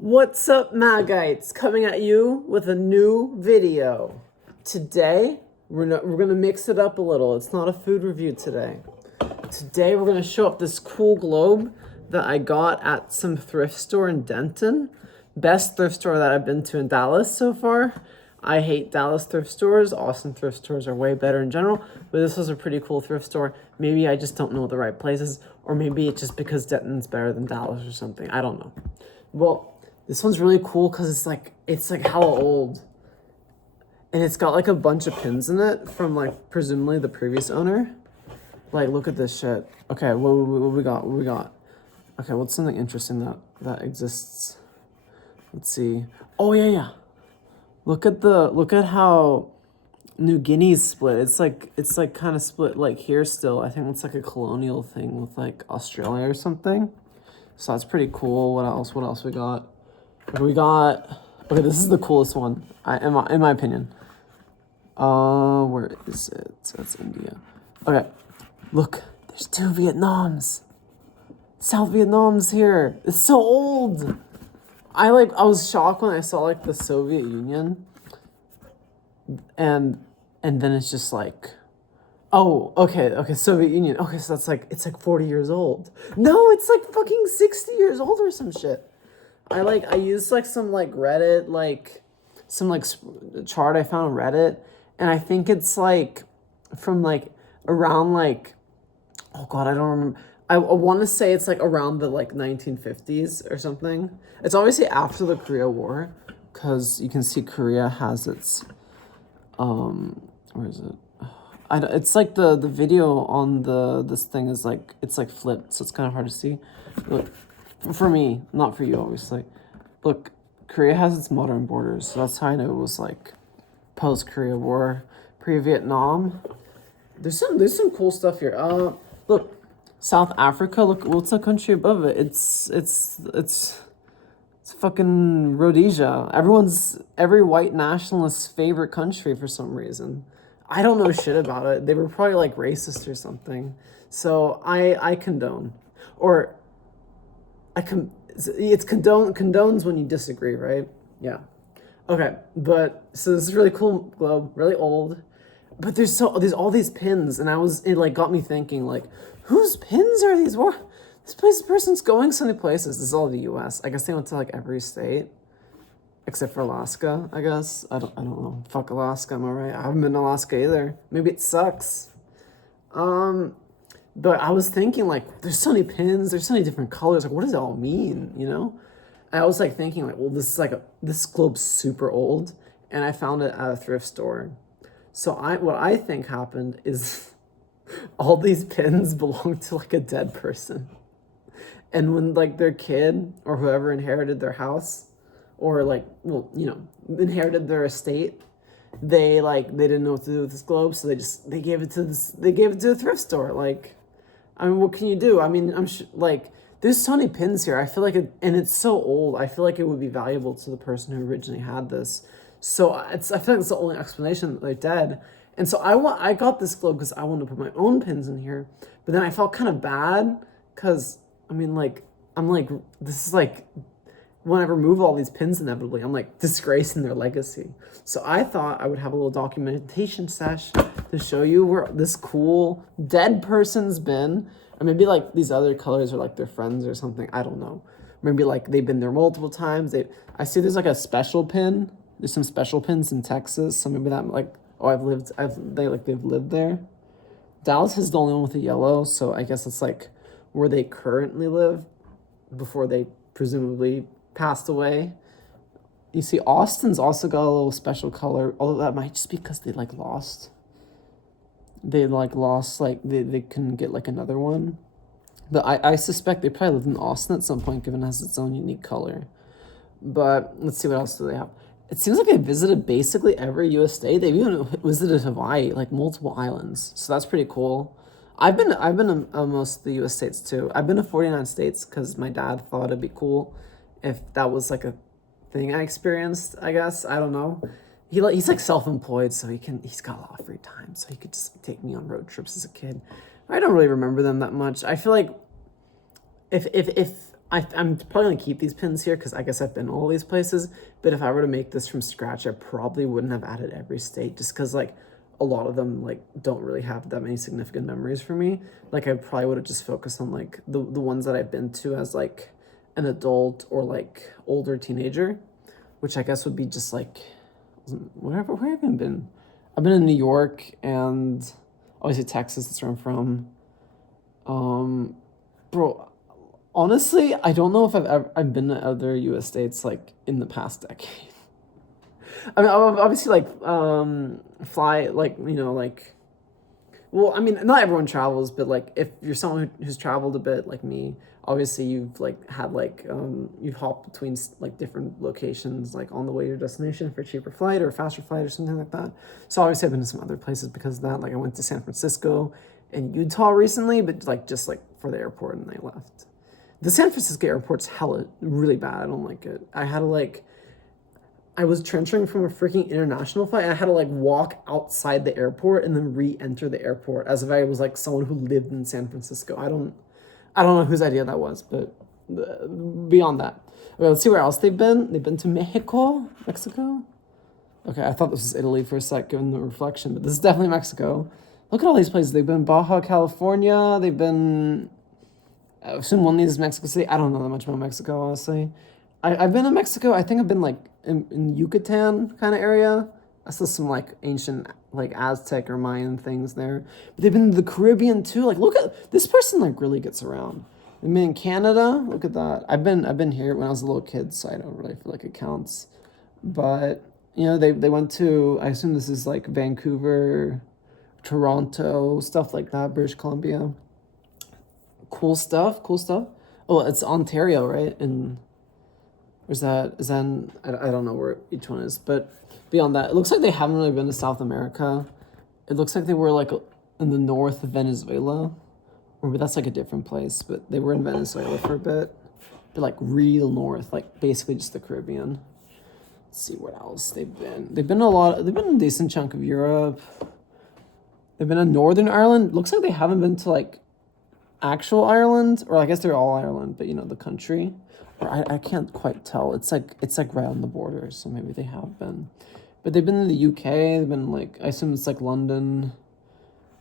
What's up, Maggites? Coming at you with a new video. Today, we're gonna mix it up a little. It's not a food review today. Today, we're gonna show up this cool globe that I got at some thrift store in Denton. Best thrift store that I've been to in Dallas so far. I hate Dallas thrift stores. Austin thrift stores are way better in general, but this was a pretty cool thrift store. Maybe I just don't know the right places, or maybe it's just because Denton's better than Dallas or something. I don't know. Well, this one's really cool because it's like hella old. And it's got like a bunch of pins in it from like presumably the previous owner. Like, look at this shit. Okay, what we got? What we got? Okay, what's something interesting that exists? Let's see. Oh yeah. Look at how New Guinea's split. It's like kind of split like here still. I think it's like a colonial thing with like Australia or something. So that's pretty cool. What else? What else we got? Okay, this is the coolest one, in my opinion. Where is it? That's India. Okay, look, there's two Vietnams. South Vietnam's here. It's so old. I was shocked when I saw like the Soviet Union, and then it's just like, oh, okay, Soviet Union. Okay, so it's like 40 years old. No, it's like fucking 60 years old or some shit. I used like some like Reddit, like some like chart I found on Reddit, and I think it's like from like around like, oh god, I don't remember. I want to say it's like around the like 1950s or something. It's obviously after the Korea War, because you can see Korea has its where is it? It's like the video on this thing is like, it's like flipped, so it's kind of hard to see. Look, for me, not for you, obviously. Look, Korea has its modern borders, so that's how I know it was like post-Korea War, pre-Vietnam. There's some cool stuff here. Look, South Africa. Look, what's the country above it? It's fucking Rhodesia. Every white nationalist's favorite country for some reason. I don't know shit about it. They were probably like racist or something. So I condone, or it's condones when you disagree, right? Yeah. Okay, but so this is really cool globe, really old, but there's all these pins, and it like got me thinking, like, whose pins are these? What? This person's going so many places. This is all the U.S. I guess they went to like every state except for Alaska. I guess I don't know. Fuck Alaska. Am I right? I haven't been to Alaska either. Maybe it sucks. But I was thinking, like, there's so many pins, there's so many different colors. Like, what does it all mean, you know? I was, like, thinking, like, well, this globe's super old, and I found it at a thrift store. So what I think happened is all these pins belong to, like, a dead person. And when, like, their kid or whoever inherited their house, or, like, well, you know, inherited their estate, they didn't know what to do with this globe, so they gave it to a thrift store, like. I mean, what can you do? I mean, I'm like, there's so many pins here. I feel like and it's so old. I feel like it would be valuable to the person who originally had this. So I feel like it's the only explanation that they're dead. And so I got this globe because I wanted to put my own pins in here. But then I felt kind of bad because, I mean, like, I'm like, this is like, when I remove all these pins inevitably, I'm like disgracing their legacy. So I thought I would have a little documentation sesh to show you where this cool dead person's been. Or maybe like these other colors are like their friends or something. I don't know. Maybe like they've been there multiple times. I see there's like a special pin. There's some special pins in Texas. So maybe that like, oh, they've lived there. Dallas is the only one with the yellow. So I guess it's like where they currently live before they presumably passed away. You see, Austin's also got a little special color, although that might just be because they lost. They couldn't get like another one. But I suspect they probably lived in Austin at some point, given it has its own unique color. But let's see, what else do they have? It seems like they visited basically every U.S. state. They've even visited Hawaii, like multiple islands. So that's pretty cool. I've been to most of the U.S. states too. I've been to 49 states because my dad thought it'd be cool if that was like a thing I experienced, I guess. I don't know. He's like self-employed, so he's got a lot of free time, so he could just take me on road trips as a kid. I don't really remember them that much. I feel like if I'm probably gonna keep these pins here because I guess I've been all these places. But if I were to make this from scratch, I probably wouldn't have added every state just because like a lot of them like don't really have that many significant memories for me. Like I probably would have just focused on like the ones that I've been to as like an adult or like older teenager, which I guess would be just like where have I been? I've been in New York and obviously Texas, that's where I'm from. Bro, honestly, I don't know if I've been to other U.S. states like in the past decade. I mean, obviously, like fly, like like. Well, I mean, not everyone travels, but like if you're someone who's traveled a bit, like me, obviously you've like had like you've hopped between like different locations, like on the way to your destination for a cheaper flight or a faster flight or something like that. So obviously I've been to some other places because of that. Like I went to San Francisco and Utah recently, but like just like for the airport and I left. The San Francisco airport's hella really bad. I don't like it. I was transferring from a freaking international flight and I had to like walk outside the airport and then re-enter the airport as if I was like someone who lived in San Francisco. I don't know whose idea that was, but beyond that. Okay, let's see where else they've been. They've been to Mexico. Okay, I thought this was Italy for a sec given the reflection, but this is definitely Mexico. Look at all these places. They've been Baja California. They've been I assume one of these is Mexico City. I don't know that much about Mexico, honestly. I've been to Mexico. I think I've been like in Yucatan kind of area. I saw some like ancient like Aztec or Mayan things there. But they've been to the Caribbean too. Like look at this person like really gets around. I've been in Canada. Look at that. I've been here when I was a little kid, so I don't really feel like it counts. But they went to I assume this is like Vancouver, Toronto, stuff like that, British Columbia. Cool stuff. Cool stuff. Oh, it's Ontario, right? And I don't know where each one is, but beyond that, it looks like they haven't really been to South America. It looks like they were like in the north of Venezuela, or that's like a different place, but they were in Venezuela for a bit, but like real north, like basically just the Caribbean. Let's see what else they've been. They've been a decent chunk of Europe. They've been in Northern Ireland. Looks like they haven't been to like actual Ireland, or I guess they're all Ireland, but the country. Or I can't quite tell. It's like right on the border, so maybe they have been. But they've been in the UK, they've been like I assume it's like London,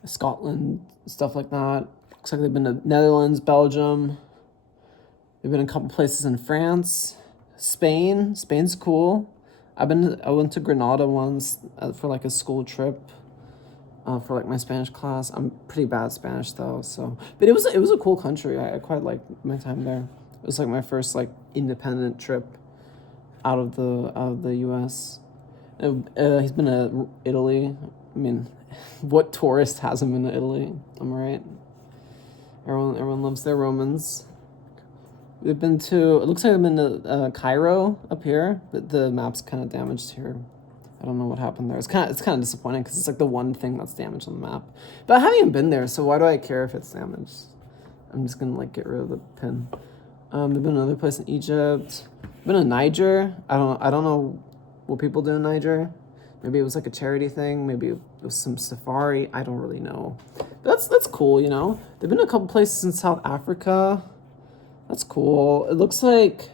Scotland, stuff like that. Looks like they've been to Netherlands, Belgium. They've been in a couple places in France, Spain. Spain's cool. I went to Granada once for like a school trip. For like my Spanish class. I'm pretty bad at Spanish though, so but it was a cool country. I quite liked my time there. It was like my first like independent trip out of the U.S. He's been to Italy. I mean, what tourist hasn't been to Italy? I'm right. Everyone loves their Romans. We've been to. It looks like I've been to Cairo up here, but the map's kind of damaged here. I don't know what happened there. It's kind of disappointing because it's like the one thing that's damaged on the map. But I haven't even been there, so why do I care if it's damaged? I'm just gonna like get rid of the pin. They've been another place in Egypt. Been in Niger. I don't know what people do in Niger. Maybe it was like a charity thing. Maybe it was some safari. I don't really know. But that's cool. They've been to a couple places in South Africa. That's cool. It looks like.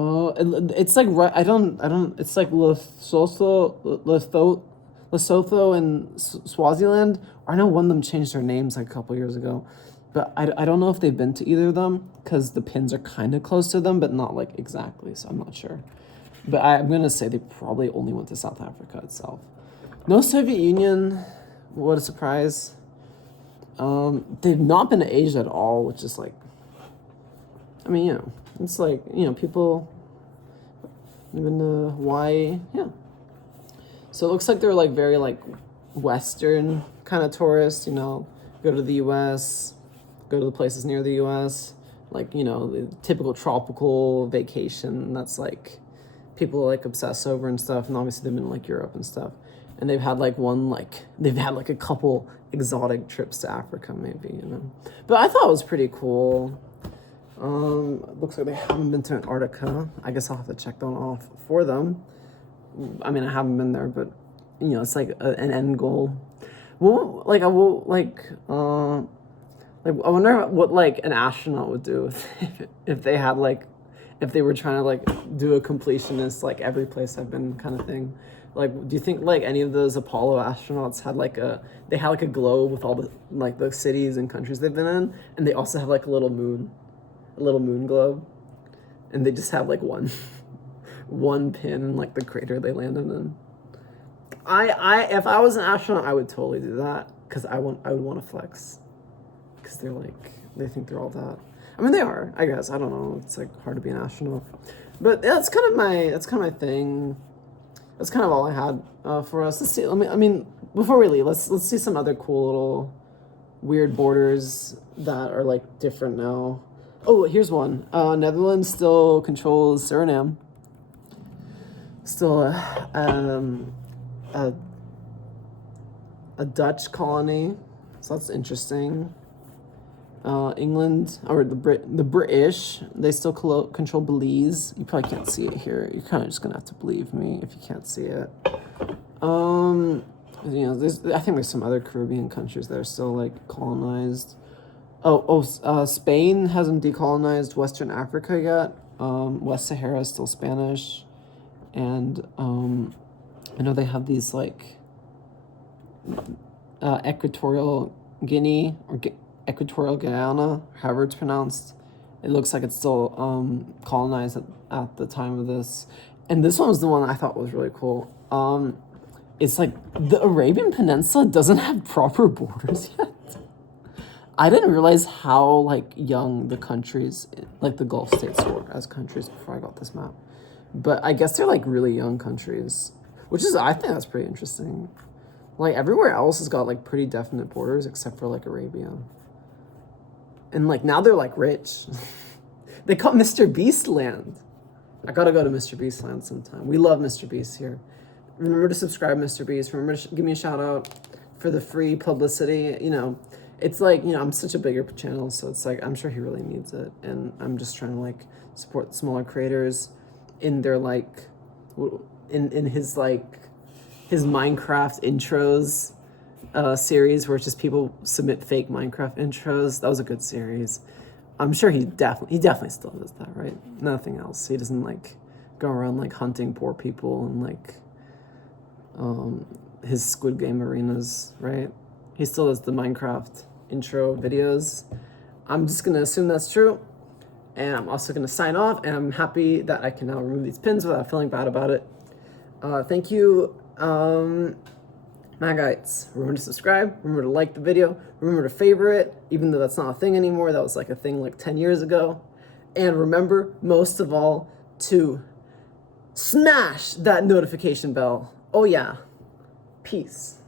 It's like right. I don't. It's like Lesotho, and Swaziland. I know one of them changed their names like a couple years ago. But I don't know if they've been to either of them because the pins are kind of close to them, but not like exactly, so I'm not sure. But I'm going to say they probably only went to South Africa itself. No Soviet Union, what a surprise. They've not been to Asia at all, which is like, I mean, it's like, people have been to Hawaii, yeah. So it looks like they're like very like Western kind of tourists, go to the U.S., go to the places near the U.S., like, the typical tropical vacation that's like people like obsess over and stuff. And obviously they've been to like Europe and stuff. And they've had like a couple exotic trips to Africa maybe, But I thought it was pretty cool. Looks like they haven't been to Antarctica. I guess I'll have to check that off for them. I mean, I haven't been there, but, it's like an end goal. Well, like Like, I wonder what like an astronaut would do if they had like, if they were trying to like do a completionist like every place I've been kind of thing. Like, do you think like any of those Apollo astronauts had like they had like a globe with all the like the cities and countries they've been in, and they also have like a little moon globe, and they just have like one pin in like the crater they landed in. If I was an astronaut, I would totally do that because I would want to flex because they think they're all that. I mean, they are, I guess. I don't know. It's like hard to be an astronaut, but that's kind of my thing. That's kind of all I had for us. Let's see. I mean, before we leave, let's see some other cool little weird borders that are like different now. Oh, here's one. Netherlands still controls Suriname. Still a Dutch colony, so that's interesting. England, or the British, they still control Belize. You probably can't see it here. You're kind of just gonna have to believe me if you can't see it. You know, I think there's some other Caribbean countries that are still like colonized. Spain hasn't decolonized Western Africa yet. West Sahara is still Spanish, and I know they have these like Equatorial Guinea or Equatorial Guyana, however it's pronounced. It looks like it's still colonized at the time of this. And this one was the one I thought was really cool. It's like the Arabian Peninsula doesn't have proper borders yet. I didn't realize how like young the countries, like the Gulf states, were as countries before I got this map. But I guess they're like really young countries, I think that's pretty interesting. Like everywhere else has got like pretty definite borders except for like Arabia. And like now they're like rich. They call it Mr. Beast land. I gotta go to Mr. Beast land sometime. We love Mr. Beast here. Remember to subscribe, Mr. Beast. Remember to give me a shout out for the free publicity. You know, it's like, you know, I'm such a bigger channel, so it's like I'm sure he really needs it, and I'm just trying to like support smaller creators in their like in his like his Minecraft intros series where it's just people submit fake Minecraft intros. That was a good series. I'm sure he definitely still does that, right? Nothing else. He doesn't like go around like hunting poor people and like his Squid Game arenas, right? He still does the Minecraft intro videos. I'm just gonna assume that's true, and I'm also gonna sign off, and I'm happy that I can now remove these pins without feeling bad about it. Thank you, Maggies. Remember to subscribe, remember to like the video, remember to favorite, even though that's not a thing anymore. That was like a thing like 10 years ago. And remember, most of all, to smash that notification bell. Oh yeah. Peace.